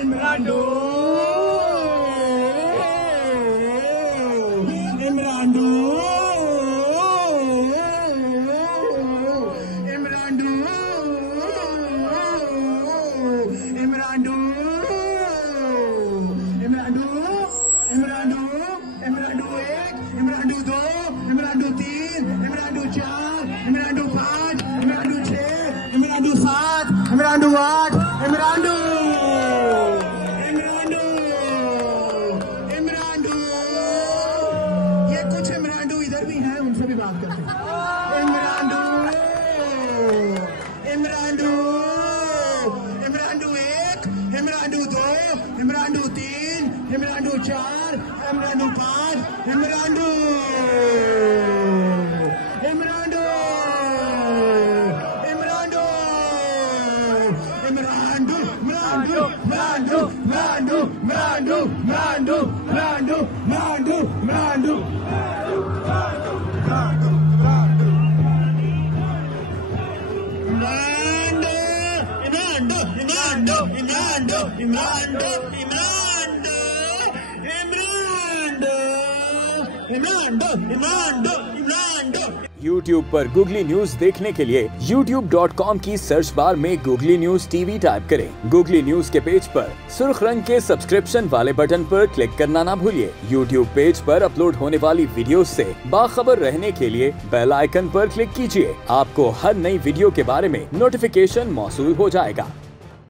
इमरांडो इमरांडो इमरांडो इमरांडो इमरांडो इमरांडो इमरांडो 1 इमरांडो 2 इमरांडो 3 इमरांडो 4 इमरांडो 5 इमरांडो 6 इमरांडो 7 इमरांडो 8 इमरांडो इमरांडो ये कुछ इमरांडो इधर भी हैं, उनसे भी बात करते हैं। इमरांडो इमरांडो इमरांडो 1 इमरांडो 2 इमरांडो 3 इमरांडो 4 इमरांडो 5 इमरांडो इमरांडो इमरांडो इमरांडो इमरांडो इमरांडो इमरांडो इमरांडो इमरांडो इमरांडो इमरांडो इमरांडो Imrando, Imrando, Imrando, Imrando, Imrando, Imrando, Imrando, Imrando। YouTube पर गूगली न्यूज देखने के लिए youtube.com की सर्च बार में गूगली न्यूज टीवी टाइप करें। गूगली न्यूज के पेज पर सुर्ख रंग के सब्सक्रिप्शन वाले बटन पर क्लिक करना ना भूलिए। YouTube पेज पर अपलोड होने वाली वीडियो से बाखबर रहने के लिए बेल आइकन पर क्लिक कीजिए। आपको हर नई वीडियो के बारे में नोटिफिकेशन मौसूल हो जाएगा।